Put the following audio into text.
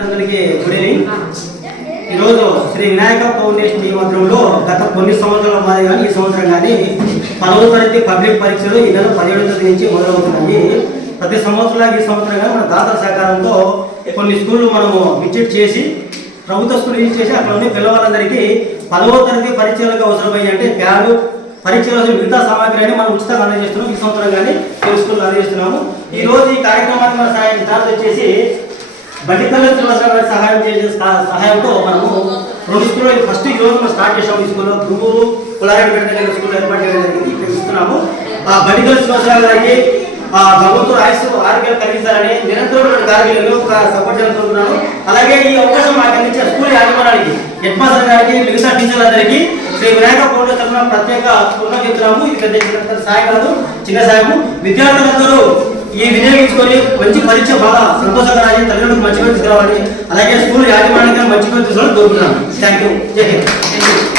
అందరికీ good evening. ఈరోజు Shri Vinayaka foundation ఈ గత కొన్ని సంవత్సరాల మాది కానీ ఈ సంవత్సరం కానీ పదవ తరగతి పబ్లిక్ పరీక్షలు ఈ నెల పదిహేడు తరగతి నుంచి మొదలవుతున్నాయి. ప్రతి సంవత్సరం ఈ సంవత్సరం కానీ మన దాతల సహకారంతో కొన్ని స్కూళ్ళు మనము విజిట్ చేసి ప్రభుత్వ స్కూల్ విజిట్ చేసి అక్కడ ఉన్న పిల్లవాళ్ళందరికీ పదవ తరగతి పరీక్షలకు అవసరమయ్యే అంటే ప్యాడు పరీక్షల మిగతా సామాగ్రి అని మనం ఉచితంగా అందజేస్తున్నాం. ఈ సంవత్సరం కానీ తెలుసుకుని స్కూల్లో అందజేస్తున్నాము. ఈ రోజు ఈ కార్యక్రమానికి మన సహాయం దాత వచ్చేసి బట్టికల్ సహాయం చేసే సహాయంతో మనము రెండు స్కూల్ ఫస్ట్ ఈ రోజు మనం స్టార్ట్ చేసాము ఈ స్కూల్లో. గురువు కులారెడ్డిపేట దగ్గర స్కూల్ ఏర్పాటు చేయడం జరిగింది. ఇక్కడ ఇస్తున్నాము ఆ బలితల శ్రీనివాసరావు గారికి ఆ భగవంతుడు ఆయుష్ ఆరోగ్యం కలిగించాలని నిరంతరం కార్యక్రమంలో సపోర్ట్ చేస్తున్నాను అలాగే ఈ అవకాశం మాకు అందించిన స్కూల్ యాజమానానికి హెడ్ మాస్టర్ గారికి మిగతా టీచర్లందరికీ శ్రీ వినాయక పౌరుల తరఫున ప్రత్యేక కృతజ్ఞతలు చెప్తున్నాము. ఇది పెద్ద చిన్న కాదు చిన్న సాయము విద్యార్థులందరూ ఈ వినియోగించుకొని మంచి పరీక్ష బాగా సంతోషంగా రాసి తల్లిదండ్రులకు మంచి పేరు తీసుకురావాలి అలాగే స్కూల్ యాజమాన్యంగా మంచి పేరు తీసుకోవాలని కోరుతున్నాను. థ్యాంక్ యూ జై హింద్